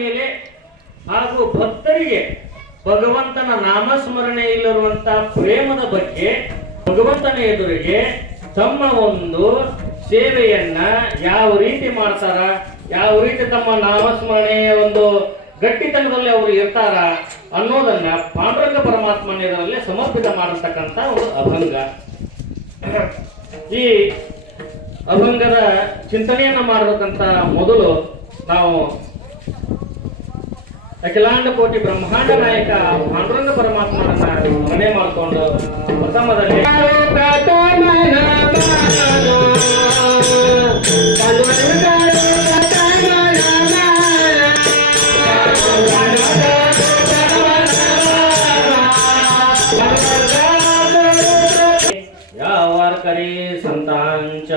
ಮೇಲೆ ಹಾಗೂ ಭಕ್ತರಿಗೆ ಭಗವಂತನ ನಾಮಸ್ಮರಣೆ ಇಲ್ಲಿರುವಂತಹ ಪ್ರೇಮದ ಬಗ್ಗೆ ಭಗವಂತನ ಎದುರಿಗೆ ತಮ್ಮ ಒಂದು ಸೇವೆಯನ್ನ ಯಾವ ರೀತಿ ಮಾಡ್ತಾರ, ಯಾವ ರೀತಿ ತಮ್ಮ ನಾಮಸ್ಮರಣೆಯ ಒಂದು ಗಟ್ಟಿತನದಲ್ಲಿ ಅವರು ಇರ್ತಾರ ಅನ್ನೋದನ್ನ ಪಾಂಡುರಂಗ ಪರಮಾತ್ಮನ ಇದರಲ್ಲಿ ಸಮರ್ಪಿತ ಮಾಡತಕ್ಕಂತ ಒಂದು ಅಭಂಗ. ಈ ಅಭಂಗದ ಚಿಂತನೆಯನ್ನ ಮಾಡಬೇಕಂತ ಮೊದಲು ನಾವು ಅಖಿಲಾಂಡ ಕೋಟಿ ಬ್ರಹ್ಮಾಂಡ ನಾಯಕ ಪಾಂಡುರಂಗ ಪರಮಾತ್ಮನನ್ನ ಮನೆ ಮಾಡಿಕೊಂಡು ಪ್ರಥಮದಲ್ಲಿ ಯಾವಾರ ಕರಿ ಸಂತಾಂಚ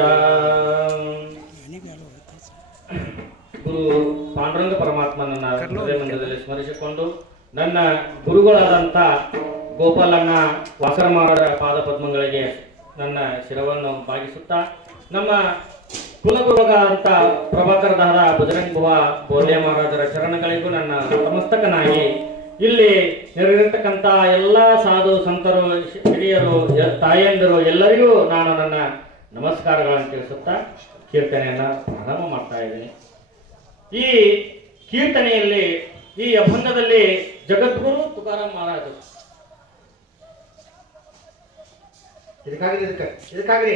ಪಾಂಡುರಂಗ ಪರಮಾತ್ಮನನ್ನ ಹೃದಯ ಮಂದಿರದಲ್ಲಿ ಸ್ಮರಿಸಿಕೊಂಡು ನನ್ನ ಗುರುಗಳಾದಂತ ಗೋಪಾಲಣ್ಣ ವಾಸರಮಾರ ಪಾದ ಪದ್ಮಗಳಿಗೆ ನನ್ನ ಶಿರವನ್ನು ಬಾಗಿಸುತ್ತಾ ನಮ್ಮ ಕುಲಗುರುಗಳಾದಂತ ಪ್ರಭಾಕರ ದಾದ ಬಜರಂಗ್ ಭುವ ಬೋಲ್ಯ ಮಹಾರಾಜರ ಚರಣಗಳಿಗೂ ನನ್ನ ನಮಸ್ತಕನಾಗಿ ಇಲ್ಲಿ ನೆರೆದಿರ್ತಕ್ಕಂಥ ಎಲ್ಲ ಸಾಧು ಸಂತರು ಹಿರಿಯರು ತಾಯಂದಿರು ಎಲ್ಲರಿಗೂ ನಾನು ನನ್ನ ನಮಸ್ಕಾರಗಳನ್ನು ತಿಳಿಸುತ್ತಾ ಕೀರ್ತನೆಯನ್ನ ಪ್ರಾರಂಭ ಮಾಡ್ತಾ ಇದ್ದೀನಿ. ಈ ಕೀರ್ತನೆಯಲ್ಲಿ ಈ ಅಭಂಗದಲ್ಲಿ ಜಗದ್ಗುರು ತುಕಾರಾಮ್ ಮಹಾರಾಜರು ಇದಕ್ಕಾಗಿದೆ ಇದಕ್ಕೆ ಇದಕ್ಕಾಗ್ರಿ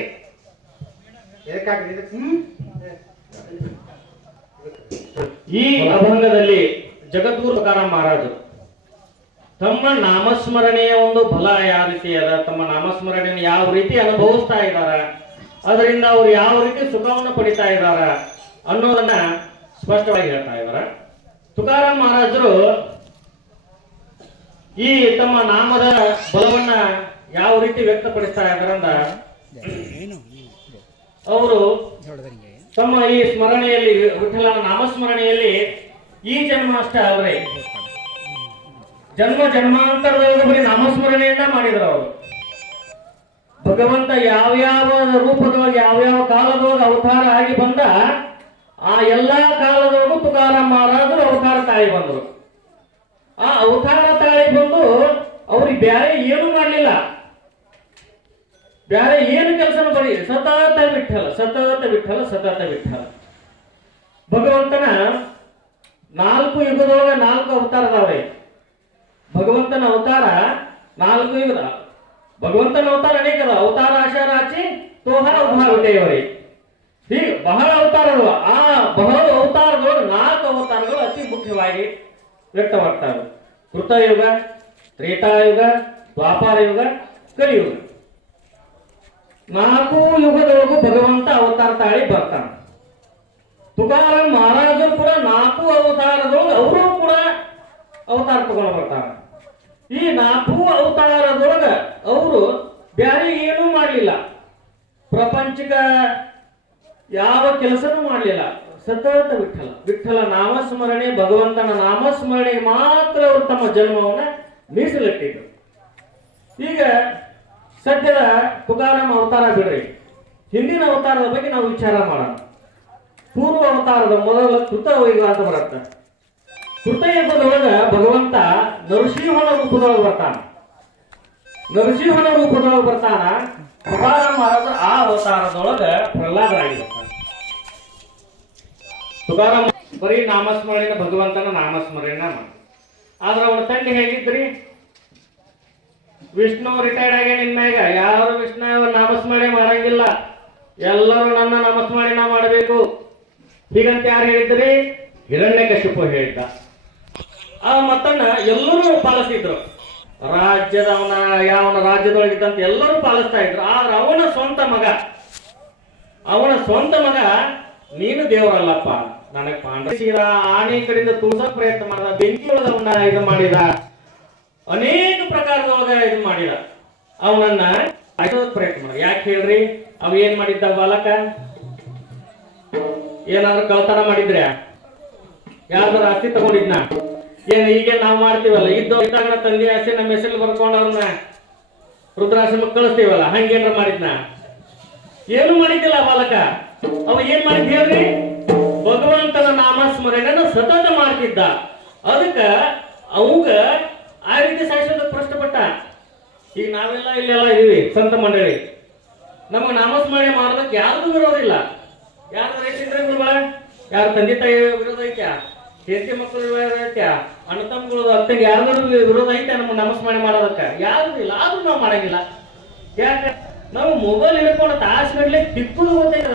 ಇದಕ್ಕಾಗ್ರಿ ಇದಕ್ಕೆ ಹ್ಮ್? ಈ ಅಭಂಗದಲ್ಲಿ ಜಗದ್ಗುರು ತುಕಾರಾಮ್ ಮಹಾರಾಜರು ತಮ್ಮ ನಾಮಸ್ಮರಣೆಯ ಒಂದು ಫಲ ಯಾವ ರೀತಿ ಅದ? ತಮ್ಮ ನಾಮಸ್ಮರಣೆಯನ್ನು ಯಾವ ರೀತಿ ಅನುಭವಿಸ್ತಾ ಇದ್ದಾರ ಅದರಿಂದ ಅವ್ರು ಯಾವ ರೀತಿ ಸುಖವನ್ನು ಪಡಿತಾ ಇದ್ದಾರ ಅನ್ನೋದನ್ನ ಸ್ಪಷ್ಟವಾಗಿ ಹೇಳ್ತಾ ಇದ್ದಾರೆ ತುಕಾರಾಮ್ ಮಹಾರಾಜರು ಈ ತಮ್ಮ ನಾಮದ ಬಲವನ್ನ ಯಾವ ರೀತಿ ವ್ಯಕ್ತಪಡಿಸ್ತಾ ಇದಾರಂದ ಅವರು ತಮ್ಮ ಈ ಸ್ಮರಣೆಯಲ್ಲಿ ವಿಠಲನ ನಾಮಸ್ಮರಣೆಯಲ್ಲಿ ಈ ಜನ್ಮ ಅಷ್ಟೇ ಅವರೇ ಜನ್ಮ ಜನ್ಮಾಂತರದವರು ಬರೀ ನಾಮಸ್ಮರಣೆಯನ್ನ ಮಾಡಿದ್ರು ಅವರು. ಭಗವಂತ ಯಾವ್ಯಾವ ರೂಪದೊಳಗೆ, ಯಾವ್ಯಾವ ಕಾಲದೊಳಗೆ ಅವತಾರ ಆಗಿ ಬಂದ ಆ ಎಲ್ಲಾ ಕಾಲದೊಳಗೂ ತುಕಾರಾಮ್ ಮಹಾರಾಜರು ಅವತಾರ ತಾಯಿ ಬಂದರು. ಆ ಅವತಾರ ತಾಯಿ ಬಂದು ಅವ್ರಿಗೆ ಬ್ಯಾರೆ ಏನು ಮಾಡಲಿಲ್ಲ. ಬ್ಯಾರೆ ಏನು ಕೆಲಸನೂ ಬರೀ ಸತತ ವಿಠಲ ಸತತ ವಿಠಲ ಸತತ ವಿಠಲ ಭಗವಂತನ ನಾಲ್ಕು ಯುಗದೊಳಗ ನಾಲ್ಕು ಅವತಾರ ಅದಾವೆ ಭಗವಂತನ ಅವತಾರ ನಾಲ್ಕು ಯುಗದ. ಭಗವಂತನ ಅವತಾರ ಅನೇಕ ಅವತಾರ ಆಶಾರಾಚಿ ತೋಹರ ಉಭಾವಿಟೇವರಿ ಹೀಗೆ ಬಹಳ ಅವತಾರಗಳು. ಆ ಮುಖ್ಯವಾಗಿ ವ್ಯಕ್ತವಾಗ್ತವೆ ಕೃತಯುಗ, ತ್ರೇತಾಯುಗ ದ್ವಾಪಾರ ಯುಗ ಕಲಿಯುಗ. ನಾಲ್ಕು ಯುಗದೊಳಗೂ ಭಗವಂತ ಅವತಾರ ತಾಳಿ ಬರ್ತಾನೆ. ತುಕಾರ ಮಹಾರಾಜರು ಕೂಡ ನಾಲ್ಕು ಅವತಾರದೊಳಗೆ ಅವರು ಕೂಡ ಅವತಾರ ತಗೊಂಡು ಬರ್ತಾರೆ ಈ ನಾಲ್ಕು ಅವತಾರದೊಳಗ ಅವರು ಬ್ಯಾರೆ ಏನೂ ಮಾಡಲಿಲ್ಲ. ಪ್ರಪಂಚಿಕ ಯಾವ ಕೆಲಸನೂ ಮಾಡಲಿಲ್ಲ. ಸತತ ವಿಠಲ ವಿಠಲ ನಾಮಸ್ಮರಣೆ, ಭಗವಂತನ ನಾಮಸ್ಮರಣೆ ಮಾತ್ರ ಅವರು ತಮ್ಮ ಜನ್ಮವನ್ನ ಮೀಸಲಿಟ್ಟಿದ್ರು. ಈಗ ಸದ್ಯದ ತುಕಾರಾಮ್ ಅವತಾರ ಬಿಡ್ರಿ. ಹಿಂದಿನ ಅವತಾರದ ಬಗ್ಗೆ ನಾವು ವಿಚಾರ ಮಾಡೋಣ. ಪೂರ್ವ ಅವತಾರದ ಮೊದಲ ಕೃತ ವೈವಾದ ಬರುತ್ತೆ. ಕೃತಯುಗದೊಳಗ ಭಗವಂತ ನರಸಿಂಹನ ರೂಪದೊಳಗೆ ಬರ್ತಾನ. ನರಸಿಂಹನ ರೂಪದೊಳಗೆ ಬರ್ತಾನ. ತುಕಾರಾಮ್ ಆ ಅವತಾರದೊಳಗ ಪ್ರಹ್ಲಾದರಾಗಿ ಬರ್ತಾನ ತುಕಾರಾಮ್ ಬರೀ ನಾಮಸ್ಮರಣೆ ಭಗವಂತನ ನಾಮಸ್ಮರಣೆ ಮಾಡಿ. ಆದ್ರೆ ಅವನ ತಂದೆ ಹೇಗಿದ್ರಿ? ವಿಷ್ಣು ರಿಟೈರ್ಡ್ ಆಗ್ಯಾನ ಇನ್ಮ್ಯಾಗ ಯಾರು ವಿಷ್ಣು ನಾಮಸ್ಮರಣೆ ಮಾಡಂಗಿಲ್ಲ. ಎಲ್ಲರೂ ನನ್ನ ನಾಮಸ್ಮರಣೆ ಮಾಡಬೇಕು. ಹೀಗಂತ ಯಾರು ಹೇಳಿದ್ರಿ? ಹಿರಣ್ಯಕಶಿಪು ಹೇಳಿದ್ದ. ಆ ಮತ್ತನ್ನ ಎಲ್ಲರೂ ಪಾಲಿಸಿದ್ರು. ರಾಜ್ಯದ ಅವನ ಯಾವನ ರಾಜ್ಯದೊಳಗಿದ್ದಂತ ಎಲ್ಲರೂ ಪಾಲಿಸ್ತಾ ಇದ್ರು. ಆದ್ರೆ ಅವನ ಸ್ವಂತ ಮಗ, ಅವನ ಸ್ವಂತ ಮಗ ನೀನು ದೇವರಲ್ಲಪ್ಪ ನನಗೆ ಪಾಂಡ ಆನೆ ಕಡೆಯಿಂದ ಪ್ರಯತ್ನ ಮಾಡಿದ, ಬೆಂಕಿ ಇದು ಮಾಡಿದ. ಅನೇಕ ಪ್ರಕಾರದೊಳಗ ಇದು ಮಾಡಿದ. ಅವನನ್ನ ಪ್ರಯತ್ನ ಮಾಡಿದ. ಯಾಕೆ ಹೇಳ್ರಿ? ಅವ ಏನ್ ಮಾಡಿದ್ದ ಬಾಲಕ? ಏನಾದ್ರು ಕಳ್ತನ ಮಾಡಿದ್ರೆ? ಯಾವ್ದಾರ ಆಸ್ತಿ ತಗೊಂಡಿದ್ನ? ಏನ್ ಈಗ ನಾವ್ ಮಾಡ್ತೀವಲ್ಲ ಇದ್ದ ಇದ್ದಾಗ ತಂದೆ ಆಸ್ತಿ ನಮ್ಮ ಹೆಸರು ಬರ್ಕೊಂಡು ಅವ್ರನ್ನ ರುದ್ರಾಶ್ರಮಕ್ಕೆ ಕಳಿಸ್ತೀವಲ್ಲ, ಹಂಗೇನ್ರ ಮಾಡಿದ್ನ? ಏನು ಮಾಡಿದ್ದಿಲ್ಲ ಬಾಲಕ? ಅವ ಏನ್ ಮಾಡಿದ್ ಹೇಳ್ರಿ? ಭಗವಂತನ ನಾಮಸ್ಮರಣೆಯನ್ನು ಸತತ ಮಾಡ್ತಿದ್ದ. ಅದಕ್ಕ ಅವಂಗ ಆ ರೀತಿ ಸಾಯಿಸೋದಕ್ಕೆ ಪ್ರಶ್ನಪಟ್ಟ ಈಗ ನಾವೆಲ್ಲ ಇಲ್ಲೆಲ್ಲ ಇದೀವಿ ಸಂತ ಮಂಡಳಿ. ನಮಗೆ ನಾಮಸ್ಮರಣೆ ಮಾಡೋದಕ್ಕೆ ಯಾರಿಗೂ ವಿರೋಧ ಇಲ್ಲ. ಯಾರು ರೈತಂದ್ರೆ ಗುರುಗಳ? ಯಾರು ತಂದೆ ತಾಯಿ ವಿರೋಧ ಐತ್ಯಾ? ಹೆಂಡತಿ ಮಕ್ಕಳು ವಿರೋಧ ಐತ್ಯಾ? ಅಣ್ಣ ತಮ್ಮಗಳು ಅತ್ತೆಗೆ ಯಾರಿಗೂ ವಿರೋಧ ಐತೆ ನಮಗೆ ನಾಮಸ್ಮರಣೆ ಮಾಡೋದಕ್ಕೆ? ಯಾರು ಇಲ್ಲ, ಆದ್ರೂ ನಾವು ಮಾಡಂಗಿಲ್ಲ. ಯಾಕೆ? ನಾವು ಮೊಬೈಲ್ ಹಿಡ್ಕೊಂಡು ತಾಸು ಗಂಟ್ಲೆ ತಿಕ್ಕುದು ಗೊತ್ತೈತೆ